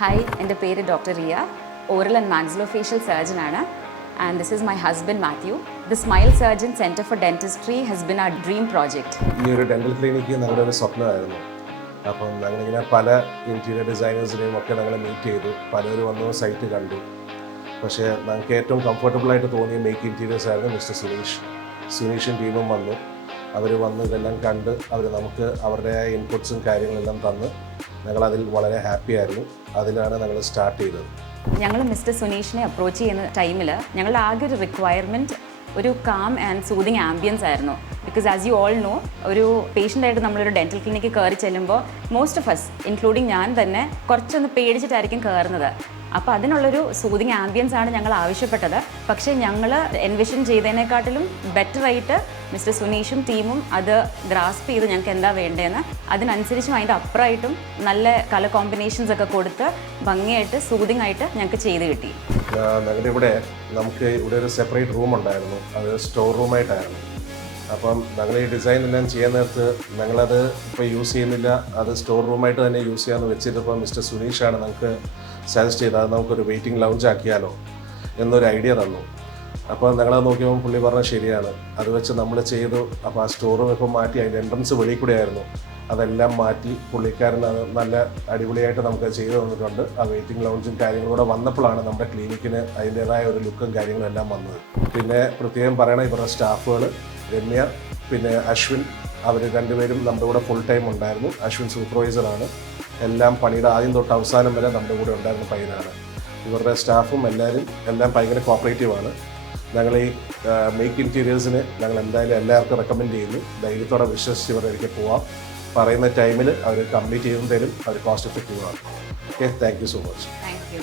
Hi, എൻ്റെ പേര് doctor Riya, oral and maxillofacial surgeon ആണ്. And this is my husband Matthew. The Smile Surgeon Center for Dentistry has been our dream project. ഈ ഒരു dental clinic ഞങ്ങളുടെ ഒരു സ്വപ്നമായിരുന്നു. അപ്പം ഞങ്ങളിങ്ങനെ പല ഇൻറ്റീരിയർ ഡിസൈനേഴ്സിനെയും ഒക്കെ ഞങ്ങൾ മീറ്റ് ചെയ്തു. പലരും വന്നു സൈറ്റ് കണ്ടു. പക്ഷേ ഞങ്ങൾക്ക് ഏറ്റവും കംഫർട്ടബിളായിട്ട് തോന്നിയ മേക്ക് ഇൻറ്റീരിയേഴ്സ് ആയിരുന്നു മിസ്റ്റർ സുനീഷും ടീമും വന്നു. അവർ വന്ന് ഇതെല്ലാം കണ്ട് അവർ നമുക്ക് അവരുടെ ഇൻപുട്സും കാര്യങ്ങളെല്ലാം തന്ന് ഞങ്ങളതിൽ വളരെ ഹാപ്പി ആയിരുന്നു. അതിലാണ് ഞങ്ങൾ സ്റ്റാർട്ട് ചെയ്തത്. ഞങ്ങൾ മിസ്റ്റർ സുനീഷിനെ അപ്രോച്ച് ചെയ്യുന്ന ടൈമിൽ ഞങ്ങളുടെ ആകെ ഒരു റിക്വയർമെൻറ്റ് ഒരു കാം ആൻഡ് സൂതിങ് ആംബിയൻസ് ആയിരുന്നു. Because as you all no, ഒരു പേഷ്യൻ്റായിട്ട് നമ്മളൊരു ഡെൻറ്റൽ ക്ലിനിക്ക് കയറി ചെല്ലുമ്പോൾ മോസ്റ്റ് ഓഫ് അസ് ഇൻക്ലൂഡിങ് ഞാൻ തന്നെ കുറച്ചൊന്ന് പേടിച്ചിട്ടായിരിക്കും കയറുന്നത്. അപ്പോൾ അതിനുള്ളൊരു സൂതിങ് ആംബിയൻസ് ആണ് ഞങ്ങൾ ആവശ്യപ്പെട്ടത്. പക്ഷേ ഞങ്ങൾ എൻവിഷൻ ചെയ്തതിനെക്കാട്ടിലും ബെറ്ററായിട്ട് മിസ്റ്റർ സുനീഷും ടീമും അത് ഗ്രാസ്പ് ചെയ്ത് ഞങ്ങൾക്ക് എന്താ വേണ്ടതെന്ന് അതിനനുസരിച്ചും അതിൻ്റെ അപ്പുറമായിട്ടും നല്ല കളർ കോമ്പിനേഷൻസ് ഒക്കെ കൊടുത്ത് ഭംഗിയായിട്ട് സൂതിങ് ആയിട്ട് ഞങ്ങൾക്ക് ചെയ്ത് കിട്ടി. ഞങ്ങളുടെ ഇവിടെ നമുക്ക് ഇവിടെ ഒരു സെപ്പറേറ്റ് റൂം ഉണ്ടായിരുന്നു. അത് സ്റ്റോർ റൂമായിട്ടായിരുന്നു. അപ്പം ഞങ്ങൾ ഈ ഡിസൈൻ എല്ലാം ചെയ്യാൻ നേരത്ത് ഞങ്ങളത് ഇപ്പോൾ യൂസ് ചെയ്യുന്നില്ല, അത് സ്റ്റോർ റൂമായിട്ട് തന്നെ യൂസ് ചെയ്യാമെന്ന് വെച്ചിട്ടിപ്പോൾ മിസ്റ്റർ സുനീഷാണ് ഞങ്ങൾക്ക് സജസ്റ്റ് ചെയ്തത്. അത് നമുക്കൊരു വെയിറ്റിംഗ് ലൗഞ്ച് ആക്കിയാലോ എന്നൊരു ഐഡിയ തന്നു. അപ്പോൾ ഞങ്ങളത് നോക്കിയപ്പോൾ പുള്ളി പറഞ്ഞാൽ ശരിയാണ്, അത് വെച്ച് നമ്മൾ ചെയ്തു. അപ്പോൾ ആ സ്റ്റോർ റൂം ഇപ്പോൾ മാറ്റി, അതിൻ്റെ എൻട്രൻസ് വെളിയിൽ കൂടെ ആയിരുന്നു, അതെല്ലാം മാറ്റി പുള്ളിക്കാരൻ അത് നല്ല അടിപൊളിയായിട്ട് നമുക്ക് ചെയ്തു തന്നിട്ടുണ്ട്. ആ വെയിറ്റിംഗ് ലൗഞ്ചും കാര്യങ്ങളും കൂടെ വന്നപ്പോഴാണ് നമ്മുടെ ക്ലിനിക്കിന് അതിൻ്റേതായ ഒരു ലുക്കും കാര്യങ്ങളും എല്ലാം വന്നത്. പിന്നെ പ്രത്യേകം പറയണ ഇവരുടെ സ്റ്റാഫുകൾ രമ്യ പിന്നെ അശ്വിൻ, അവർ രണ്ടുപേരും നമ്മുടെ കൂടെ ഫുൾ ടൈം ഉണ്ടായിരുന്നു. അശ്വിൻ സൂപ്പർവൈസറാണ്. എല്ലാം പണിയുടെ ആദ്യം തൊട്ട് അവസാനം വരെ നമ്മുടെ കൂടെ ഉണ്ടായിരുന്ന പയ്യനാണ്. ഇവരുടെ സ്റ്റാഫും എല്ലാം ഭയങ്കര കോപ്പറേറ്റീവാണ്. ഞങ്ങൾ ഈ മേക്ക് ഇൻറ്റീരിയേഴ്സിന് ഞങ്ങൾ എന്തായാലും എല്ലാവർക്കും റെക്കമെൻഡ് ചെയ്യുന്നു. ധൈര്യത്തോടെ വിശ്വസിച്ച് ഇവരുടെ പോവാം. പറയുന്ന ടൈമിൽ അവർ കംപ്ലീറ്റ് ചെയ്തും തരും. അവർ കോസ്റ്റ് എഫക്റ്റീവാണ്. Okay, thank you so much. Thank U.